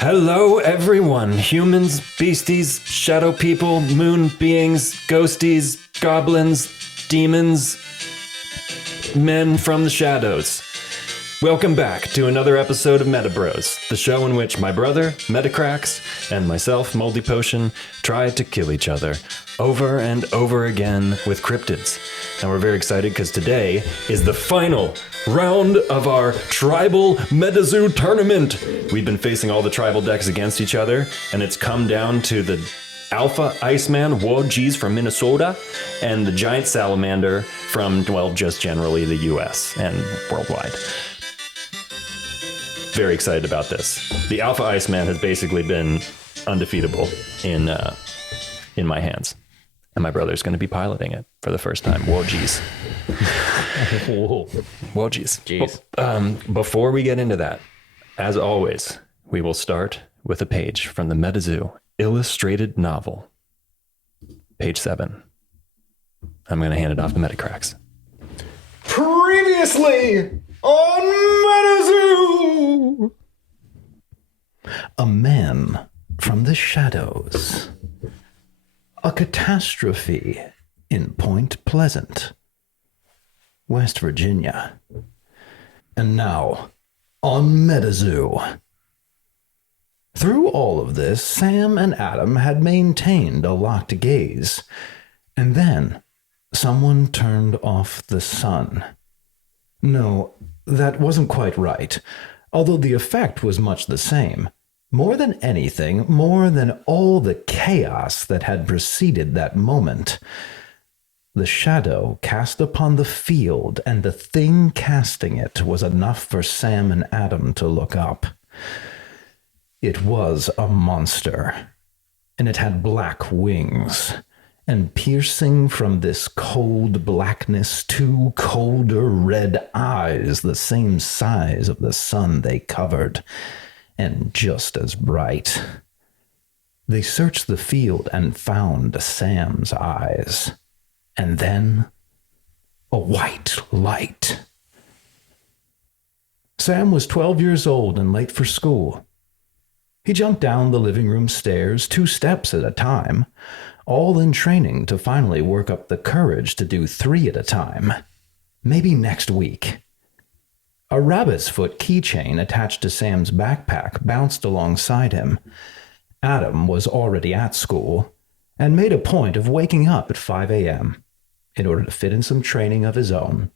Hello, everyone. Humans, beasties, shadow people, moon beings, ghosties, goblins, demons, men from the shadows. Welcome back to another episode of Meta Bros, the show in which my brother, Metacrax, and myself, Moldy Potion, try to kill each other over and over again with cryptids. And we're very excited because today is the final round of our tribal MetaZoo tournament. We've been facing all the tribal decks against each other, and it's come down to the Alpha Iceman Wogees from Minnesota and the Giant Salamander from, well, just generally the US and worldwide. Very excited about this. The Alpha Iceman has basically been undefeatable in my hands. And my brother's going to be piloting it for the first time. Whoa, geez. Whoa, geez. Before we get into that, as always, we will start with a page from the MetaZoo illustrated novel. Page 7. I'm going to hand it off to Metacrax. Previously on MetaZoo! A man from the shadows. A catastrophe in Point Pleasant, West Virginia. And now, on MetaZoo. Through all of this, Sam and Adam had maintained a locked gaze. And then, someone turned off the sun. No, that wasn't quite right, although the effect was much the same. More than anything, more than all the chaos that had preceded that moment. The shadow cast upon the field, and the thing casting it was enough for Sam and Adam to look up. It was a monster, and it had black wings. And piercing from this cold blackness 2 colder red eyes, the same size of the sun they covered, and just as bright. They searched the field and found Sam's eyes, and then a white light. Sam was 12 years old and late for school. He jumped down the living room stairs 2 steps at a time, all in training to finally work up the courage to do 3 at a time. Maybe next week. A rabbit's foot keychain attached to Sam's backpack bounced alongside him. Adam was already at school and made a point of waking up at 5 a.m. in order to fit in some training of his own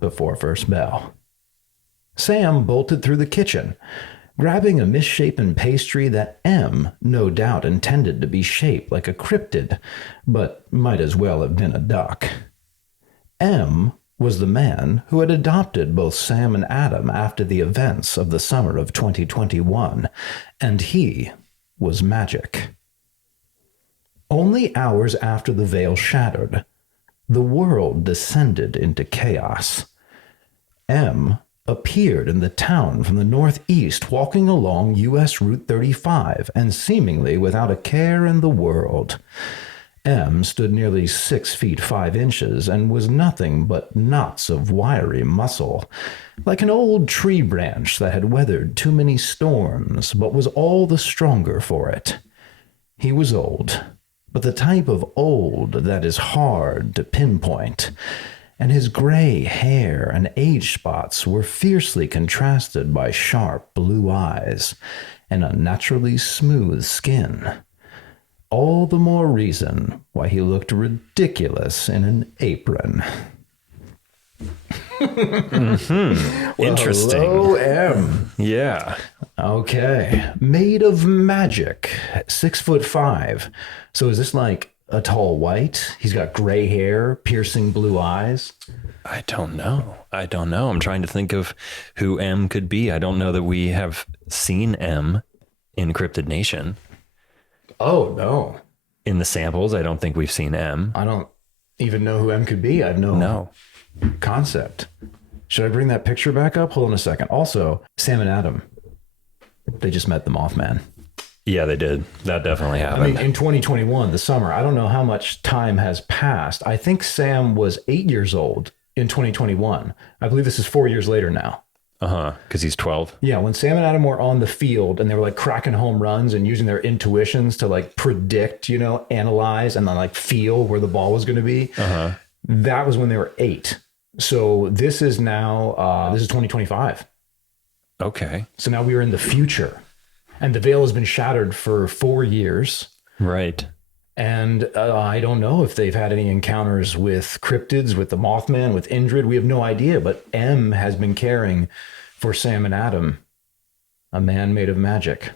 before first bell. Sam bolted through the kitchen, grabbing a misshapen pastry that M no doubt intended to be shaped like a cryptid, but might as well have been a duck. M was the man who had adopted both Sam and Adam after the events of the summer of 2021, and he was magic. Only hours after the veil shattered, the world descended into chaos. M appeared in the town from the northeast, walking along U.S. Route 35, and seemingly without a care in the world. M stood nearly 6 feet 5 inches and was nothing but knots of wiry muscle, like an old tree branch that had weathered too many storms, but was all the stronger for it. He was old, but the type of old that is hard to pinpoint, and his gray hair and age spots were fiercely contrasted by sharp blue eyes and unnaturally smooth skin. All the more reason why he looked ridiculous in an apron. Well, interesting. Hello, M. Yeah. Okay. Made of magic. 6'5". So is this like a tall white? He's got gray hair, piercing blue eyes. I don't know. I'm trying to think of who M could be. I don't know that we have seen M in Cryptid Nation. Oh, no. In the samples, I don't think we've seen M. I don't even know who M could be. I have no concept. Should I bring that picture back up? Hold on a second. Also, Sam and Adam, they just met the Mothman. Yeah, they did. That definitely happened. I mean, in 2021, the summer, I don't know how much time has passed. I think Sam was 8 years old in 2021. I believe this is 4 years later now. Because he's 12. Yeah, when Sam and Adam were on the field and they were like cracking home runs and using their intuitions to like predict, analyze and then like feel where the ball was going to be. That was when they were 8. So this is now, this is 2025. Okay. So now we are in the future and the veil has been shattered for 4 years. Right. And I don't know if they've had any encounters with cryptids, with the Mothman, with Indrid. We have no idea. But M has been caring for Sam and Adam, a man made of magic,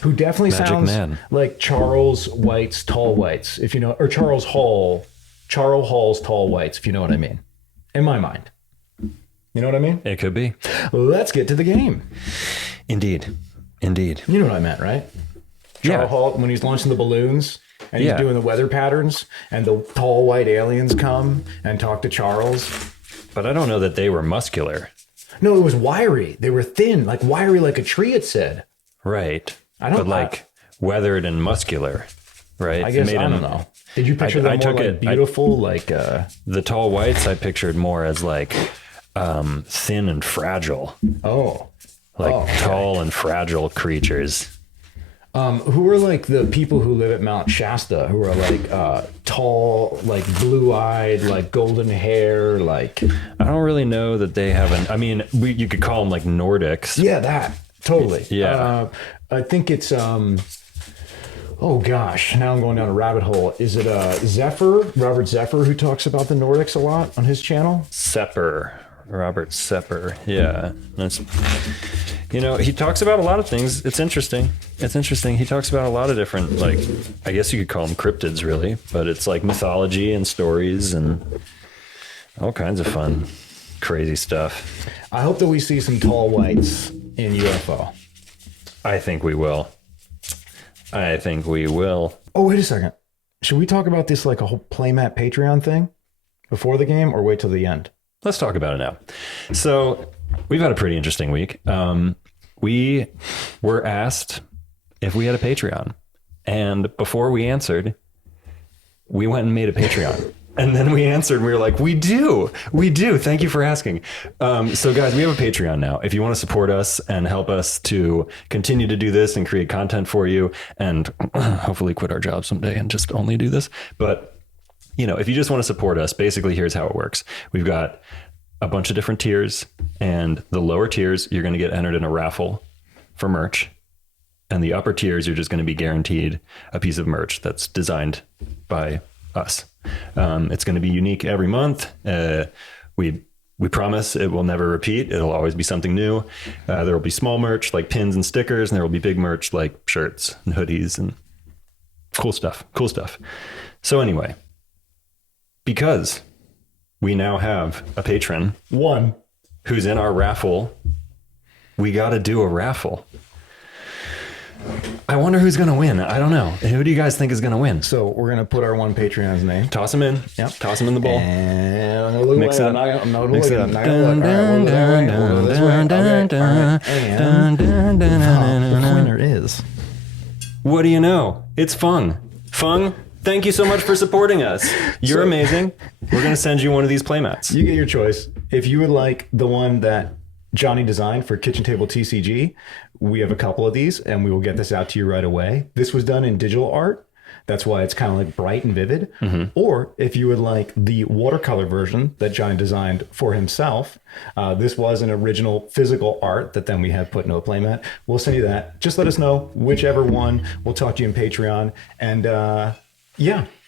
who definitely sounds like Charles White's Tall Whites, if you know, or Charles Hall's Tall Whites, if you know what I mean. In my mind. You know what I mean? It could be. Let's get to the game. Indeed. Indeed. You know what I meant, right? Charles Hall, when he's launching the balloons and he's doing the weather patterns and the tall white aliens come and talk to Charles. But I don't know that they were muscular. No, it was wiry. They were thin, like wiry like a tree, it said. Right. Weathered and muscular, right? I guess, I don't know. Did you picture them more like beautiful? The tall whites I pictured more as like thin and fragile. Oh. Tall and fragile creatures. Who are like the people who live at Mount Shasta, who are like tall, like blue-eyed, like golden hair, like... I don't really know that they have you could call them like Nordics. Yeah, that. Totally. Yeah. I think it's... oh gosh, now I'm going down a rabbit hole. Is it Robert Zephyr, who talks about the Nordics a lot on his channel? Robert Sepper. Yeah. That's, he talks about a lot of things. It's interesting. He talks about a lot of different, like, I guess you could call them cryptids, really, but it's like mythology and stories and all kinds of fun, crazy stuff. I hope that we see some tall whites in UFO. I think we will. Oh, wait a second. Should we talk about this like a whole playmat Patreon thing before the game or wait till the end? Let's talk about it now. So we've had a pretty interesting week. We were asked if we had a Patreon. And before we answered, we went and made a Patreon. And then we answered and we were like, we do. Thank you for asking. So guys, we have a Patreon now. If you want to support us and help us to continue to do this and create content for you and hopefully quit our jobs someday and just only do this. But if you just want to support us, basically here's how it works. We've got a bunch of different tiers, and the lower tiers, you're going to get entered in a raffle for merch. And the upper tiers, you're just going to be guaranteed a piece of merch that's designed by us. It's going to be unique every month. We promise it will never repeat. It'll always be something new. There will be small merch like pins and stickers, and there will be big merch like shirts and hoodies and cool stuff. So anyway, because we now have a patron, one who's in our raffle, we got to do a raffle. I wonder who's going to win. I don't know. Who do you guys think is going to win? So we're going to put our one Patreon's name. Toss him in. Yep. Toss him in the bowl. And I'm going to look Mix it up. I'm not Mix it up. And the winner is... What do you know? It's Fung. Fung, thank you so much for supporting us. You're amazing. We're going to send you one of these playmats. You get your choice. If you would like the one that Johnny designed for Kitchen Table TCG, we have a couple of these and we will get this out to you right away. This was done in digital art. That's why it's kind of like bright and vivid. Mm-hmm. Or if you would like the watercolor version that Johnny designed for himself, this was an original physical art that then we have put into a playmat. We'll send you that. Just let us know whichever one. We'll talk to you in Patreon. And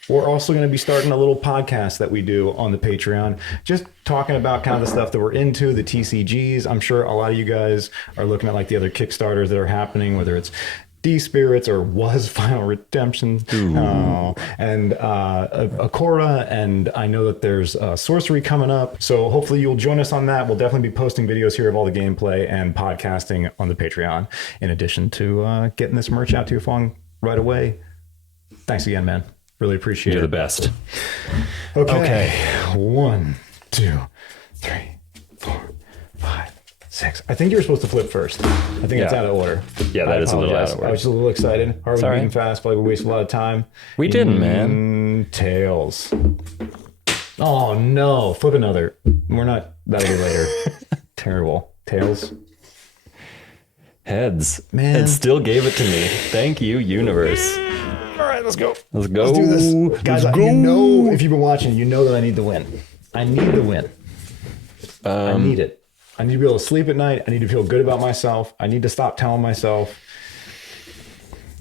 we're also going to be starting a little podcast that we do on the Patreon, just talking about kind of the stuff that we're into, the TCGs. I'm sure a lot of you guys are looking at like the other Kickstarters that are happening, whether it's D-Spirits or was Final Redemption, and Akora, and I know that there's Sorcery coming up. So hopefully you'll join us on that. We'll definitely be posting videos here of all the gameplay and podcasting on the Patreon, in addition to getting this merch out to you Fong right away. Thanks again, man. Really appreciate it. You're the best. Okay. 1, 2, 3, 4, 5, 6. I think you were supposed to flip first. I think it's out of order. Yeah, that is a little out of order. I was just a little excited. Are we moving fast? Like we wasted a lot of time. We didn't, man. Tails. Oh no! Flip another. We're not. That'll be later. Terrible. Tails. Heads. Man. It still gave it to me. Thank you, universe. All right, let's go. Let's go. Let's do this. Guys, Let's go. you know, if you've been watching, you know that I need the win. I need the win. I need it. I need to be able to sleep at night. I need to feel good about myself. I need to stop telling myself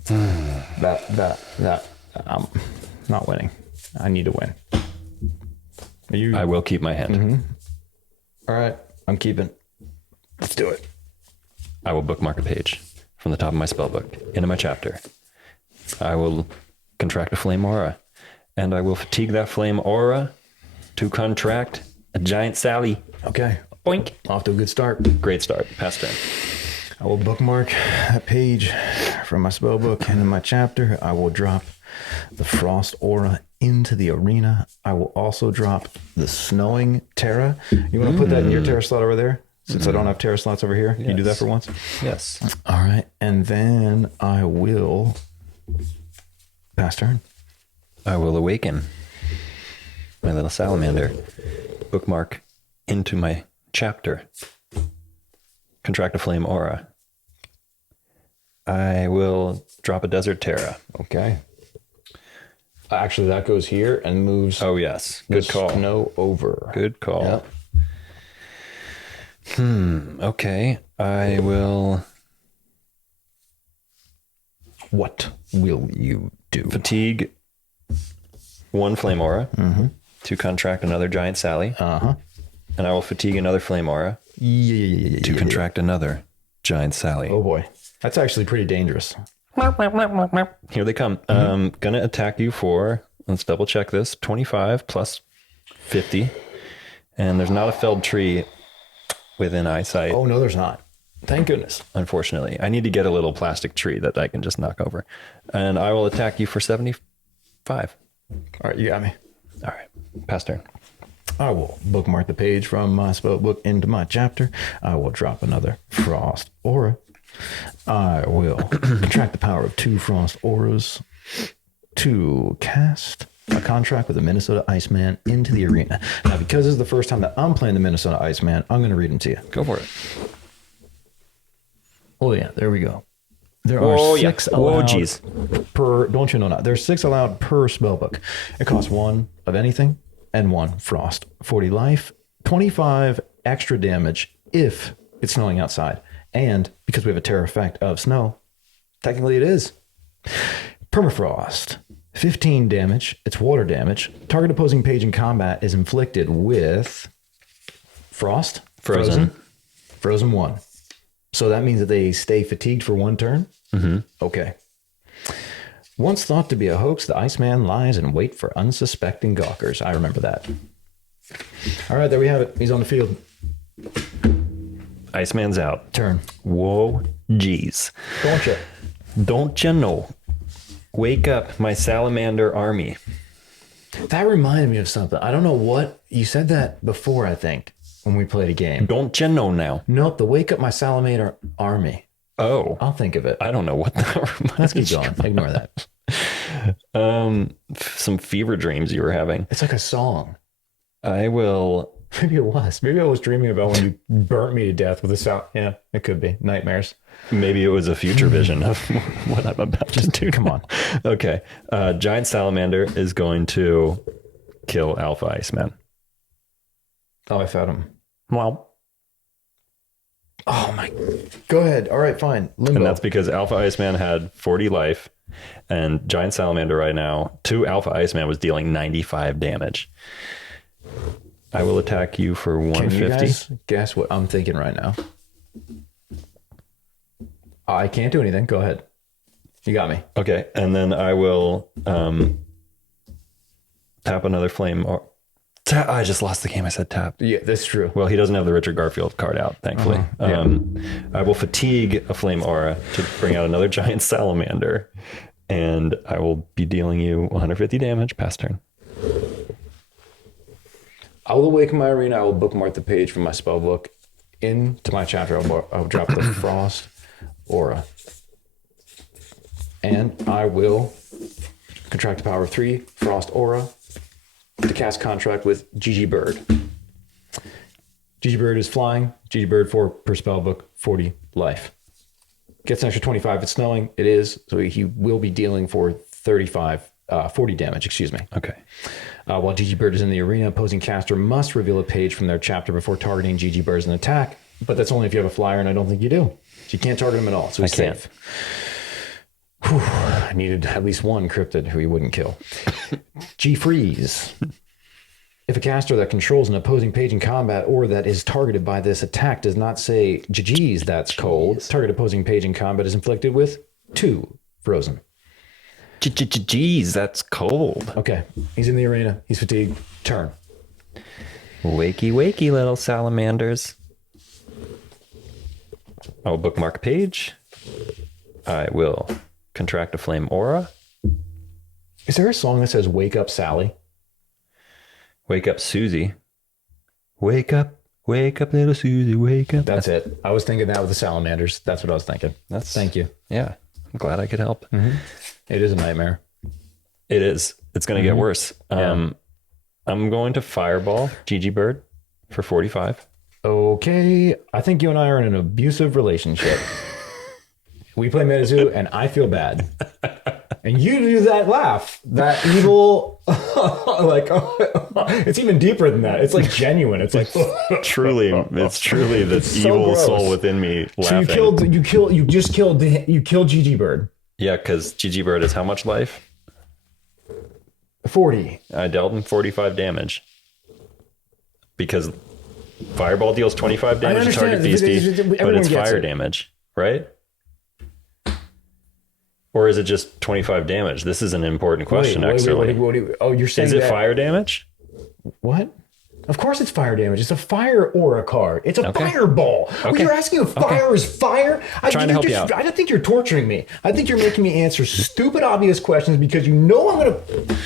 that I'm not winning. I need to win. I will keep my hand. Mm-hmm. All right, I'm keeping. Let's do it. I will bookmark a page from the top of my spell book into my chapter. I will contract a flame aura, and I will fatigue that flame aura to contract a giant Sally. Okay. Boink. Off to a good start. Great start. Pass turn. I will bookmark that page from my spell book into my chapter. I will drop the frost aura into the arena. I will also drop the snowing Terra. You want to put that in your Terra slot over there? Since I don't have Terra slots over here. Yes. You do that for once? Yes. All right. And then I will pass turn. I will awaken my little salamander. Bookmark into my chapter. Contract a flame aura. I will drop a desert Terra. Okay. Actually, that goes here and moves. Oh, yes. Good call. Snow over. Good call. Yep. Okay. I will What will you do? fatigue one flame aura to contract another giant Sally. Uh-huh. And I will fatigue another flame aura to contract another giant Sally. Oh boy. That's actually pretty dangerous. Here they come. Gonna attack you for, let's double check this, 25 plus 50. And there's not a felled tree within eyesight. Oh, no, there's not. Thank goodness. Unfortunately. I need to get a little plastic tree that I can just knock over. And I will attack you for 75. All right, you got me. All right. Pass turn. I will bookmark the page from my spell book into my chapter. I will drop another frost aura. I will contract the power of 2 frost auras to cast a contract with the Minnesota Iceman into the arena. Now, because this is the first time that I'm playing the Minnesota Iceman, I'm going to read them to you. Go for it. Oh, yeah, there we go. There are 6 allowed per, don't you know that? There's 6 allowed per spellbook. It costs 1 of anything and 1 frost. 40 life, 25 extra damage if it's snowing outside. And because we have a terror effect of snow, technically it is. Permafrost, 15 damage. It's water damage. Target opposing page in combat is inflicted with frost. Frozen 1. So that means that they stay fatigued for 1 turn? Mm-hmm. Okay. Once thought to be a hoax, the Iceman lies in wait for unsuspecting gawkers. I remember that. All right, there we have it. He's on the field. Iceman's out. Turn. Whoa, geez. Don't you know? Wake up, my salamander army. That reminded me of something. I don't know what. You said that before, I think, when we played a game. Don't you know now? Nope, the Wake Up My Salamander Army. Oh. I'll think of it. I don't know what that reminds. Let's keep going. Ignore that. Some fever dreams you were having. It's like a song. I will... Maybe it was. Maybe I was dreaming about when you burnt me to death with a sound. Yeah, it could be. Nightmares. Maybe it was a future vision of what I'm about to do. Come on. Okay. Giant salamander is going to kill Alpha Iceman. Oh, I found him. Well. Oh, my. Go ahead. All right, fine. Limbo. And that's because Alpha Iceman had 40 life, and Giant Salamander right now, to Alpha Iceman, was dealing 95 damage. I will attack you for 150. Can you guys guess what I'm thinking right now? I can't do anything. Go ahead. You got me. Okay, and then I will tap another flame. Or I just lost the game. I said tap. Yeah, that's true. Well, he doesn't have the Richard Garfield card out, thankfully. I will fatigue a flame aura to bring out another giant salamander, and I will be dealing you 150 damage. Pass turn. I will awaken my arena. I will bookmark the page from my spell book into my chapter. I'll drop the frost aura. And I will contract the power of 3 frost aura to cast contract with Gigi Bird. Gigi Bird is flying. Gigi Bird 4 per spell book, 40 life. Gets an extra 25 if it's snowing. It is. So he will be dealing for 40 damage, excuse me. Okay. While Gigi Bird is in the arena, opposing caster must reveal a page from their chapter before targeting Gigi Bird as an attack. But that's only if you have a flyer, and I don't think you do. So you can't target him at all. So he's safe. Whew, I needed at least one cryptid who he wouldn't kill. G-Freeze. If a caster that controls an opposing page in combat or that is targeted by this attack does not say, GG's, that's cold, target opposing page in combat is inflicted with 2 frozen. Jeez, that's cold. Okay, he's in the arena. He's fatigued. Turn. Wakey, wakey, little salamanders. I'll bookmark a page. I will contract a flame aura. Is there a song that says "Wake Up, Sally"? Wake up, Susie. Wake up, little Susie, wake up. That's it. I was thinking that with the salamanders. That's what I was thinking. Thank you. Yeah, I'm glad I could help. Mm-hmm. It is a nightmare. It is. It's going to get worse. Yeah. I'm going to fireball Gigi Bird for 45. Okay. I think you and I are in an abusive relationship. We play MetaZoo and I feel bad. And you do that laugh, that evil, like, it's even deeper than that. It's like genuine. It's like, it's truly the evil soul within me laughing. So you killed Gigi Bird. Yeah, because Gigi Bird is how much life? 40. I dealt him 45 damage. Because fireball deals 25 damage to target beastie, but it's fire damage, right? Or is it just 25 damage? This is an important question, actually. You're saying is it fire damage? What? Of course it's fire damage. It's a fire aura card. It's a fireball. Okay. Well, you're asking if fire is fire? Trying to help you out. I don't think you're torturing me. I think you're making me answer stupid, obvious questions because you know I'm going to...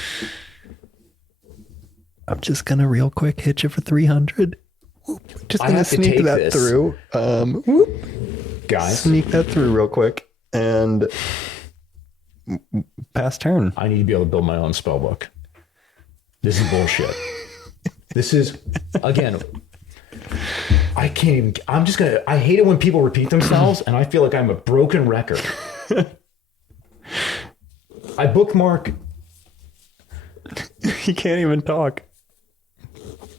I'm just going to real quick hit you for 300. Just going to sneak that through. Guys. Sneak that through real quick. And... pass turn. I need to be able to build my own spell book. This is bullshit. This is, again, I can't even, I hate it when people repeat themselves and I feel like I'm a broken record. I bookmark. You can't even talk.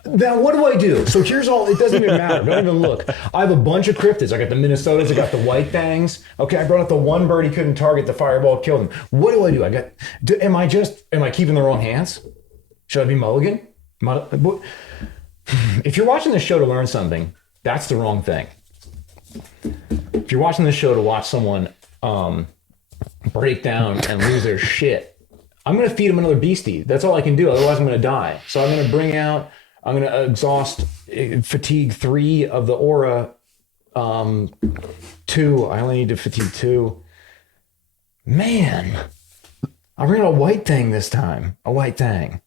Now, what do I do? So here's all, it doesn't even matter. Don't even look. I have a bunch of cryptids. I got the Minnesotas. I got the white fangs. Okay, I brought up the one bird he couldn't target. The fireball killed him. What do I do? Am I keeping the wrong hands? Should I be mulligan? If you're watching this show to learn something, that's the wrong thing. If you're watching this show to watch someone break down and lose their shit, I'm going to feed them another beastie. That's all I can do. Otherwise, I'm going to die. So I'm going to exhaust fatigue 3 of the aura. 2. I only need to fatigue 2. Man, I ran a white thing this time. A white thing.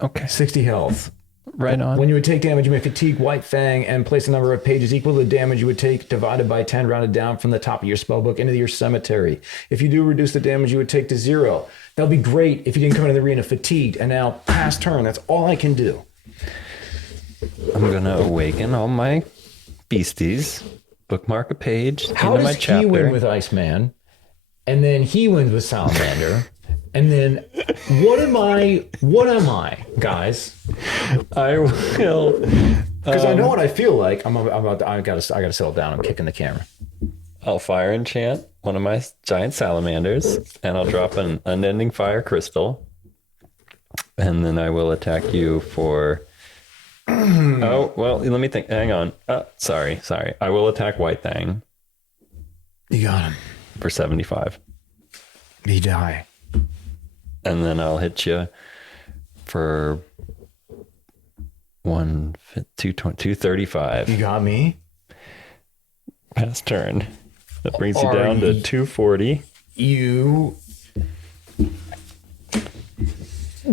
Okay. 60 health. Right on. When you would take damage, you may fatigue White Fang and place a number of pages equal to the damage you would take divided by 10 rounded down from the top of your spellbook into your cemetery. If you do reduce the damage you would take to 0. That would be great if you didn't come into the arena fatigued. And now, pass turn. That's all I can do. I'm going to awaken all my beasties, bookmark a page into my chapter. How does he win with Iceman? And then he wins with Salamander. And then what am I, guys? I will. Because I know what I feel like. I gotta settle down. I'm kicking the camera. I'll fire enchant one of my giant salamanders, and I'll drop an unending fire crystal. And then I will attack you for... oh, well, let me think. Hang on. Sorry. I will attack White Thang. You got him. For 75. He die. And then I'll hit you for 235. You got me? Pass turn. That brings you down to 240. You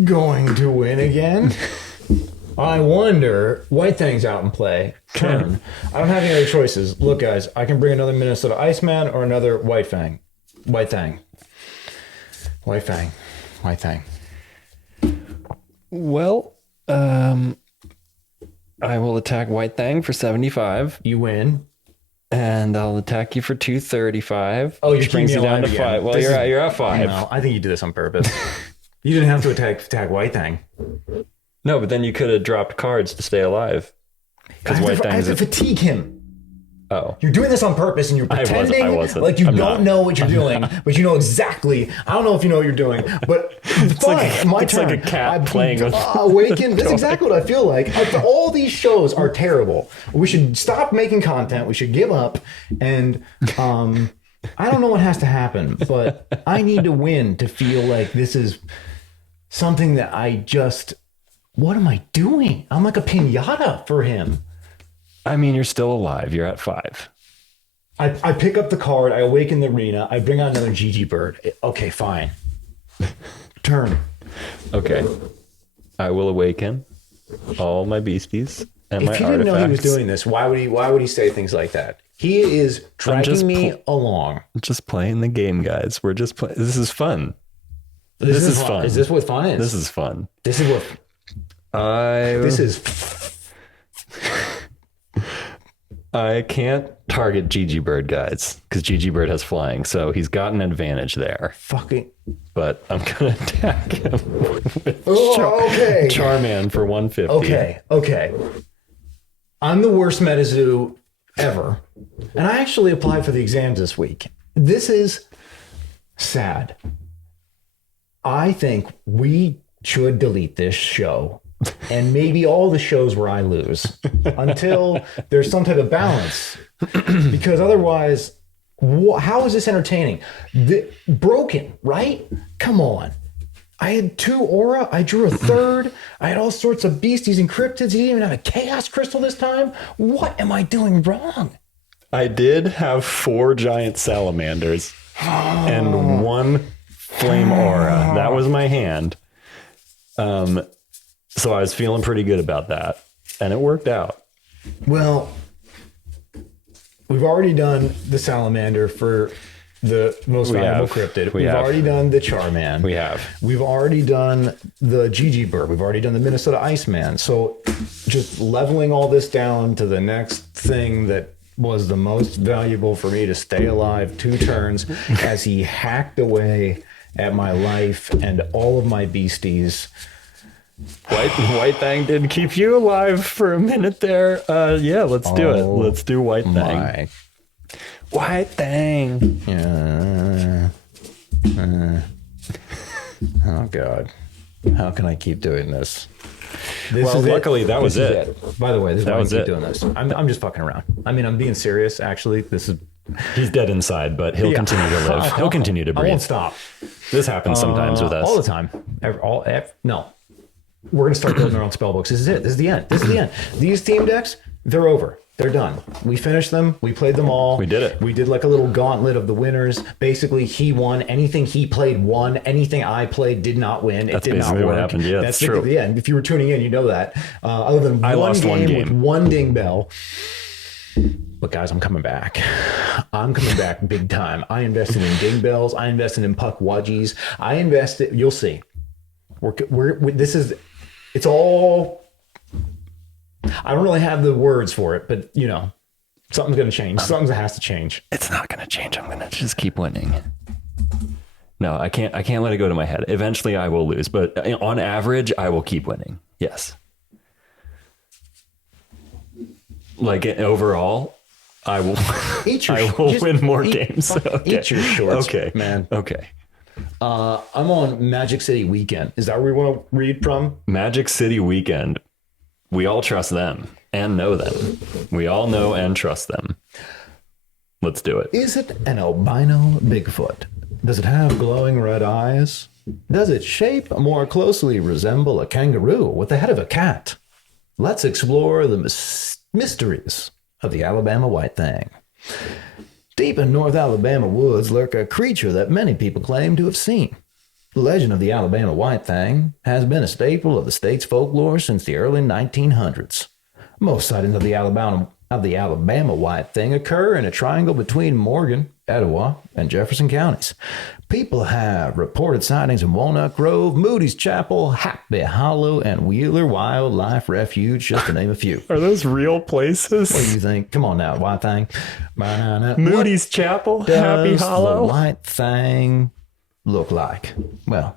going to win again? I wonder. White Thing's out in play. Turn. I don't have any other choices. Look, guys, I can bring another Minnesota Iceman or another White Fang. White Thing. White Fang. White Thing. Well, I will attack White Thang for 75. You win. And I'll attack you for 235. Oh, you're which brings keeping you me down alive to again. 5. Well, This you're is- at 5. No, I think you did this on purpose. You didn't have to attack White Thang. No, but then you could have dropped cards to stay alive. Because White I have Thang's to fatigue him. Oh. You're doing this on purpose, and you're pretending I wasn't. like you I'm don't not. know what you're doing, but you know exactly. I don't know if you know what you're doing, but fine. It's like a cat playing with Awaken. That's exactly what I feel like. All these shows are terrible. We should stop making content. We should give up. And I don't know what has to happen, but I need to win to feel like this is something that I just. What am I doing? I'm like a piñata for him. I mean, you're still alive. You're at 5. I pick up the card, I awaken the arena, I bring out another Gigi bird. Okay, fine. Turn. Okay. I will awaken all my beasties and my If he artifacts. didn't know he was doing this, why would he say things like that? He is dragging me along. Just playing the game, guys. We're just playing. This is fun. This is fun. Is this what fun is? This is fun. This is what this is. I can't target Gigi Bird, guys, because Gigi Bird has flying, so he's got an advantage there. Fucking. But I'm gonna attack him with okay. Charman for 150. Okay. I'm the worst MetaZoo ever, and I actually applied for the exams this week. This is sad. I think we should delete this show. And maybe all the shows where I lose until there's some type of balance, because otherwise, how is this entertaining? Broken, right? Come on. I had 2 aura. I drew a 3rd. I had all sorts of beasties and cryptids. You didn't even have a chaos crystal this time. What am I doing wrong? I did have 4 giant salamanders and 1 flame aura. That was my hand. So I was feeling pretty good about that, and it worked out. Well, we've already done the salamander for the most valuable cryptid. We've already done the Charman. We have. We've already done the Gigi bird. We've already done the Minnesota Iceman. So just leveling all this down to the next thing that was the most valuable for me to stay alive 2 turns as he hacked away at my life and all of my beasties. White Thang did keep you alive for a minute there. Yeah, let's do it. Let's do White Thang. White Thang. Oh God, how can I keep doing this? Well, luckily that was it. By the way, this is why I was keep it. doing this. I'm just fucking around. I mean, I'm being serious. Actually, this is. He's dead inside, but he'll continue to live. He'll continue to breathe. I won't stop. This happens sometimes with us. All the time. No. We're going to start building our own spell books. This is it. This is the end. This is the end. These team decks, they're over. They're done. We finished them. We played them all. We did it. We did like a little gauntlet of the winners. Basically, he won. Anything he played won. Anything I played did not win. That's it did not basically work. what happened. Yeah, that's true. Yeah, and if you were tuning in, you know that. Other than I lost one game with 1 ding bell. But guys, I'm coming back. I'm coming back big time. I invested in ding bells. I invested in puck wudgies. I invested. You'll see. It's all. I don't really have the words for it, but you know, something's going to change. Something has to change. It's not going to change. I'm going to just keep winning. No, I can't let it go to my head. Eventually I will lose, but on average, I will keep winning. Yes. Like overall, I will win more games. Eat your shorts, okay, man. Okay. I'm on Magic City Weekend. Is that where we want to read from? Magic City Weekend. We all trust them and know them. We all know and trust them. Let's do it. Is it an albino Bigfoot? Does it have glowing red eyes? Does its shape more closely resemble a kangaroo with the head of a cat? Let's explore the mysteries of the Alabama White Thang. Deep in North Alabama woods lurk a creature that many people claim to have seen. The legend of the Alabama White Thang has been a staple of the state's folklore since the early 1900s. Most sightings of the Alabama of the Alabama white thing occur in a triangle between Morgan, Etowah, and Jefferson counties. People have reported sightings in Walnut Grove, Moody's Chapel, Happy Hollow, and Wheeler Wildlife Refuge, just to name a few. Are those real places? What do you think? Come on now, white thing. Moody's Chapel, Happy Does Hollow. the white thing look like? Well,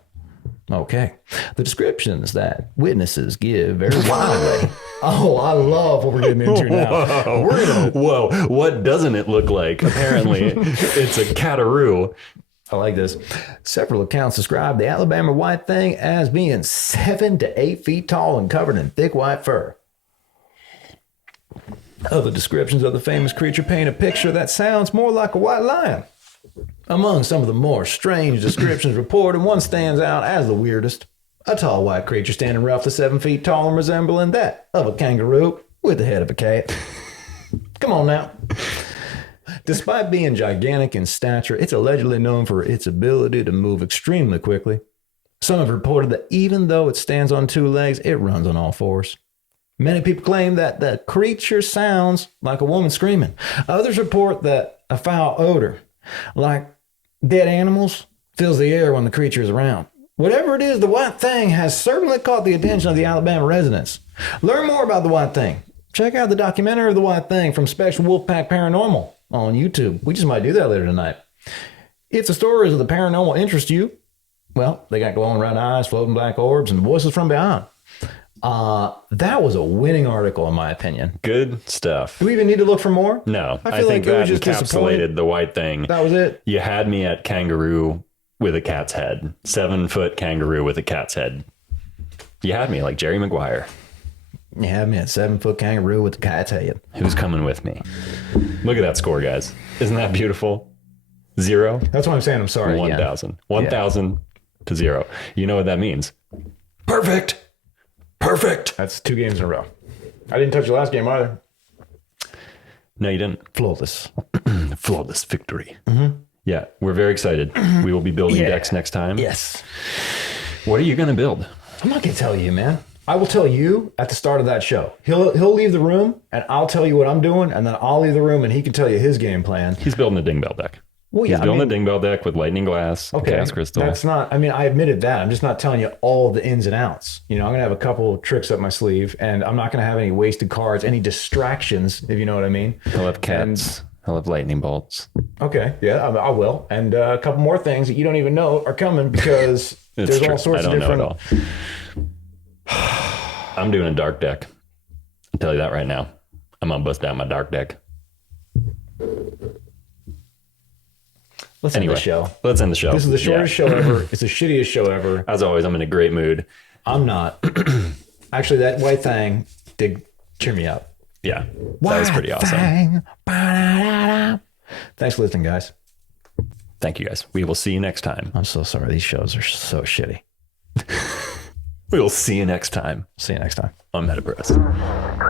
okay. The descriptions that witnesses give vary widely. Oh, I love what we're getting into now. Whoa, what doesn't it look like? Apparently, it's a cataroo. I like this. Several accounts describe the Alabama white thing as being 7 to 8 feet tall and covered in thick white fur. Other descriptions of the famous creature paint a picture that sounds more like a white lion. Among some of the more strange descriptions reported, one stands out as the weirdest. A tall white creature standing roughly 7 feet tall and resembling that of a kangaroo with the head of a cat. Come on now. Despite being gigantic in stature, it's allegedly known for its ability to move extremely quickly. Some have reported that even though it stands on 2 legs, it runs on all 4s. Many people claim that the creature sounds like a woman screaming. Others report that a foul odor, like dead animals, fills the air when the creature is around. Whatever it is, the white thing has certainly caught the attention of the Alabama residents. Learn more about the white thing. Check out the documentary of the white thing from Special Wolfpack Paranormal on YouTube. We just might do that later tonight. If the stories of the paranormal interest you, well, they got glowing red eyes, floating black orbs, and voices from beyond. That was a winning article, in my opinion. Good stuff. Do we even need to look for more? No, I I feel think like it that was just encapsulated the white thing. That was it. You had me at kangaroo with a cat's head. 7-foot kangaroo with a cat's head. You had me like Jerry Maguire. You had me at 7-foot kangaroo with the cat's head. Who's coming with me? Look at that score, guys. Isn't that beautiful? 0. That's why I'm saying I'm sorry. 1,000. 1,000 to 0. You know what that means? Perfect. Perfect. That's 2 games in a row. I didn't touch the last game either. No, you didn't. Flawless. Flawless victory. Mm-hmm. Yeah, we're very excited. We will be building decks next time. Yes. What are you going to build? I'm not going to tell you, man. I will tell you at the start of that show. He'll leave the room, and I'll tell you what I'm doing, and then I'll leave the room, and he can tell you his game plan. He's building a ding bell deck. Well, yeah, He's building a ding bell deck with lightning glass, gas crystal. That's not, I mean, I admitted that. I'm just not telling you all the ins and outs. You know, I'm going to have a couple of tricks up my sleeve, and I'm not going to have any wasted cards, any distractions, if you know what I mean. He'll have cats. He'll have lightning bolts. Okay, yeah, I will. And a couple more things that you don't even know are coming because there's all sorts of different... I don't know at all. I'm doing a dark deck. I'll tell you that right now. I'm going to bust out my dark deck. Let's end the show. Let's end the show. This is the shortest show ever. It's the shittiest show ever. As always, I'm in a great mood. I'm not. Actually, that white thing did cheer me up. Yeah, that was pretty awesome. Thanks for listening, guys. Thank you, guys. We will see you next time. I'm so sorry. These shows are so shitty. We will see you next time. See you next time on MetaBros.